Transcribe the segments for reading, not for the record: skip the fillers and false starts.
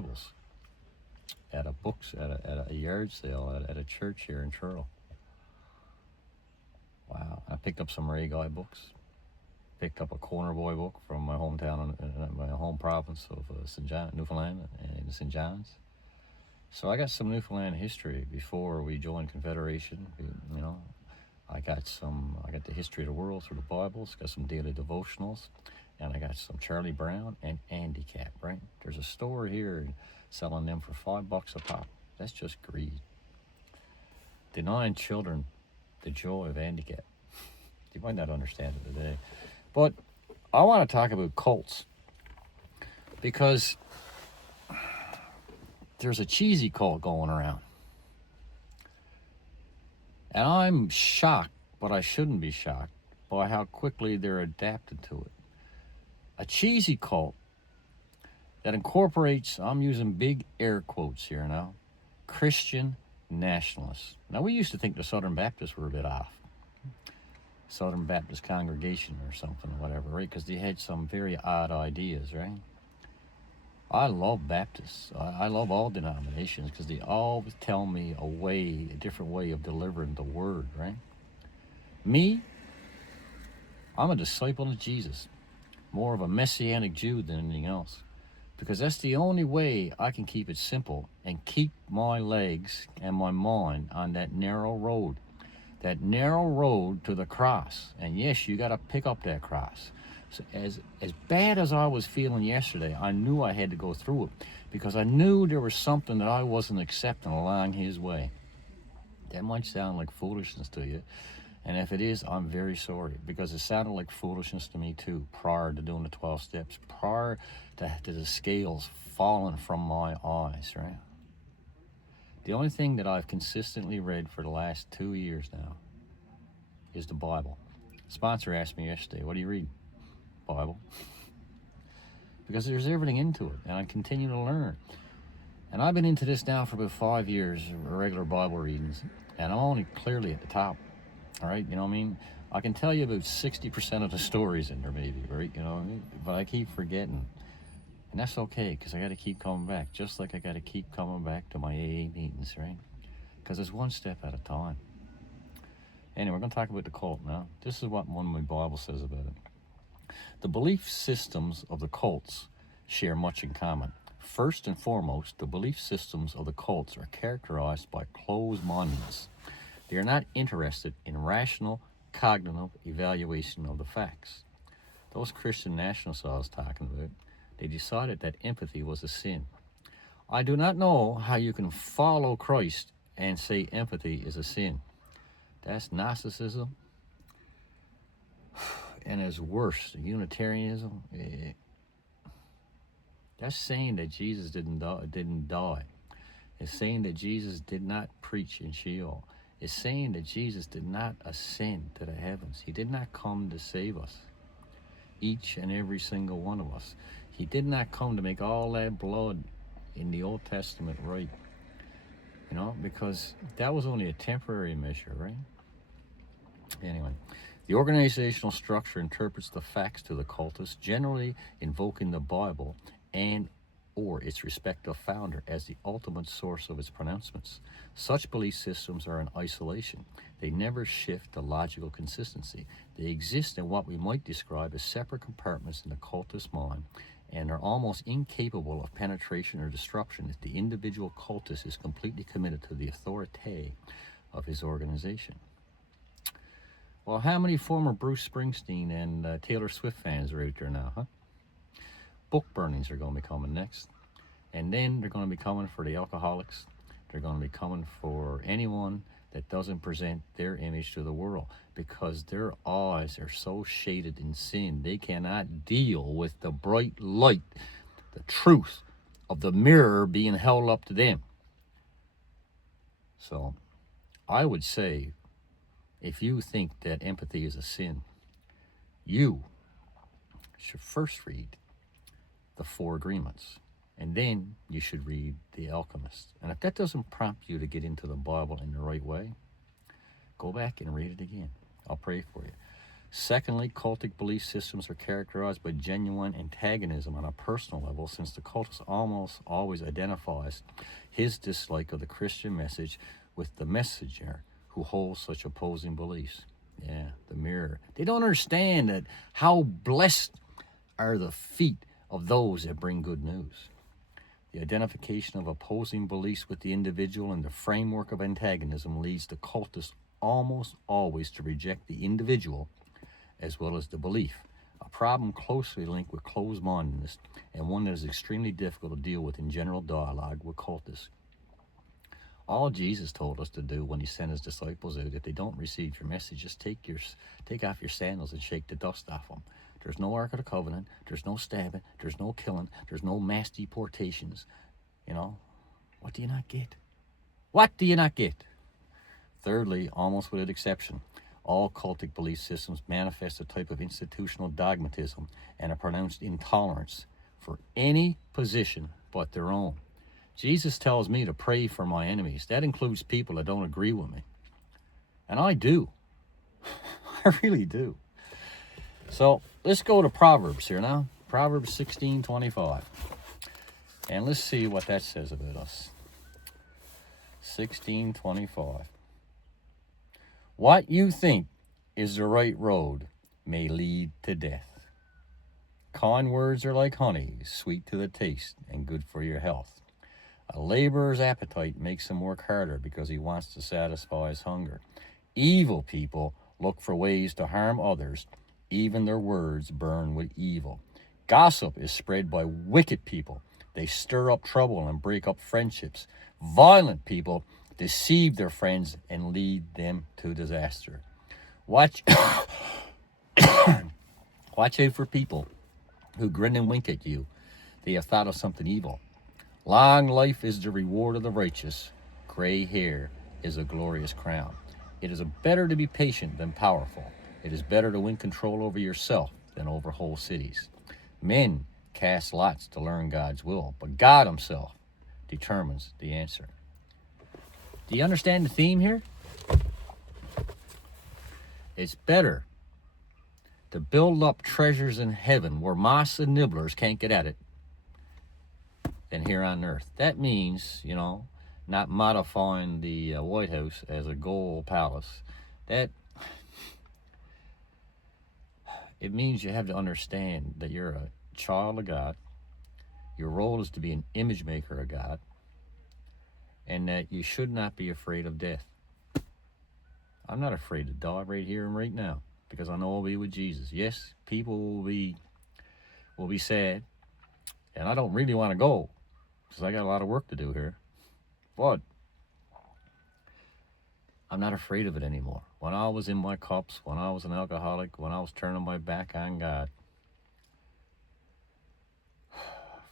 Bibles at a yard sale at a church here in Truro. Wow. I picked up some Ray Guy books. Picked up a Corner Boy book from my hometown, my home province of St. John, Newfoundland, and St. John's. So I got some Newfoundland history before we joined Confederation. You know, I got the history of the world through the Bibles. Got some daily devotionals, and I got some Charlie Brown and Handicap. Right? There's a store here selling them for $5 a pop. That's just greed. Denying children the joy of handicap. You might not understand it today. But I want to talk about cults because there's a cheesy cult going around. And I'm shocked, but I shouldn't be shocked, by how quickly they're adapted to it. A cheesy cult that incorporates, I'm using big air quotes here now, Christian nationalists. Now, we used to think the Southern Baptists were a bit off. Southern Baptist congregation or something, whatever, right? Because they had some very odd ideas, right? I love Baptists. I love all denominations because they always tell me a different way of delivering the word, right? Me, I'm a disciple of Jesus, more of a Messianic Jew than anything else, because that's the only way I can keep it simple and keep my legs and my mind on that narrow road. That narrow road to the cross. And yes, you got to pick up that cross. So as bad as I was feeling yesterday, I knew I had to go through it because I knew there was something that I wasn't accepting along his way. That might sound like foolishness to you. And if it is, I'm very sorry because it sounded like foolishness to me too prior to doing the 12 steps, prior to the scales falling from my eyes, right? The only thing that I've consistently read for the last 2 years now is the Bible. The sponsor asked me yesterday, what do you read? Bible. Because there's everything into it, and I continue to learn. And I've been into this now for about 5 years, regular Bible readings, and I'm only clearly at the top. All right, you know what I mean? I can tell you about 60% of the stories in there maybe, right? You know what I mean? But I keep forgetting. And that's okay, because I got to keep coming back, just like I got to keep coming back to my AA meetings, right? Because it's one step at a time. Anyway, we're going to talk about the cult now. This is what one of my Bible says about it. The belief systems of the cults share much in common. First and foremost, the belief systems of the cults are characterized by closed-mindedness. They are not interested in rational, cognitive evaluation of the facts. Those Christian nationalists I was talking about, they decided that empathy was a sin. I do not know how you can follow Christ and say empathy is a sin. That's Gnosticism, and it's worse, Unitarianism. That's saying that Jesus didn't die. It's saying that Jesus did not preach in Sheol. It's saying that Jesus did not ascend to the heavens. He did not come to save us, each and every single one of us. He did not come to make all that blood in the Old Testament right, you know, because that was only a temporary measure, right? Anyway, the organizational structure interprets the facts to the cultists, generally invoking the Bible and or its respective founder as the ultimate source of its pronouncements. Such belief systems are in isolation. They never shift to logical consistency. They exist in what we might describe as separate compartments in the cultist mind and are almost incapable of penetration or disruption if the individual cultist is completely committed to the authority of his organization. Well, how many former Bruce Springsteen and Taylor Swift fans are out there now, huh? Book burnings are going to be coming next. And then they're going to be coming for the alcoholics. They're going to be coming for anyone that doesn't present their image to the world because their eyes are so shaded in sin. They cannot deal with the bright light, the truth of the mirror being held up to them. So I would say, if you think that empathy is a sin, you should first read the Four Agreements, and then you should read The Alchemist. And if that doesn't prompt you to get into the Bible in the right way, go back and read it again. I'll pray for you. Secondly, cultic belief systems are characterized by genuine antagonism on a personal level, since the cultist almost always identifies his dislike of the Christian message with the messenger who holds such opposing beliefs. Yeah, the mirror. They don't understand that how blessed are the feet of those that bring good news. The identification of opposing beliefs with the individual in the framework of antagonism leads the cultist almost always to reject the individual as well as the belief, a problem closely linked with closed-mindedness and one that is extremely difficult to deal with in general dialogue with cultists. All Jesus told us to do when he sent his disciples out, if they don't receive your message, just take off your sandals and shake the dust off them. There's no Ark of the Covenant, there's no stabbing, there's no killing, there's no mass deportations. You know, what do you not get? What do you not get? Thirdly, almost without exception, all cultic belief systems manifest a type of institutional dogmatism and a pronounced intolerance for any position but their own. Jesus tells me to pray for my enemies. That includes people that don't agree with me. And I do. I really do. So let's go to Proverbs here now. Proverbs 16:25. And let's see what that says about us. 16:25. What you think is the right road may lead to death. Kind words are like honey, sweet to the taste and good for your health. A laborer's appetite makes him work harder because he wants to satisfy his hunger. Evil people look for ways to harm others. Even their words burn with evil. Gossip is spread by wicked people. They stir up trouble and break up friendships. Violent people deceive their friends and lead them to disaster. Watch out for people who grin and wink at you. They have thought of something evil. Long life is the reward of the righteous. Gray hair is a glorious crown. It is better to be patient than powerful. It is better to win control over yourself than over whole cities. Men cast lots to learn God's will, but God himself determines the answer. Do you understand the theme here? It's better to build up treasures in heaven where moths and nibblers can't get at it than here on earth. That means, not modifying the White House as a gold palace. It means you have to understand that you're a child of God. Your role is to be an image maker of God, and that you should not be afraid of death. I'm not afraid to die right here and right now because I know I'll be with Jesus. Yes, people will be sad, and I don't really want to go because I got a lot of work to do here. But I'm not afraid of it anymore. When I was in my cups, when I was an alcoholic, when I was turning my back on God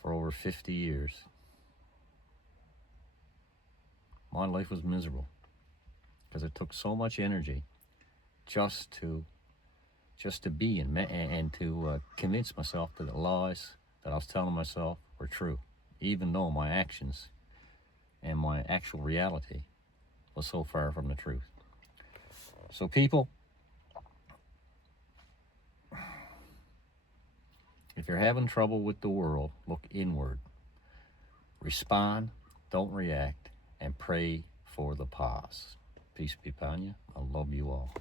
for over 50 years, my life was miserable because it took so much energy just to be and to convince myself that the lies that I was telling myself were true, even though my actions and my actual reality was so far from the truth. So people, if you're having trouble with the world, look inward. Respond, don't react, and pray for the pause. Peace be upon you. I love you all.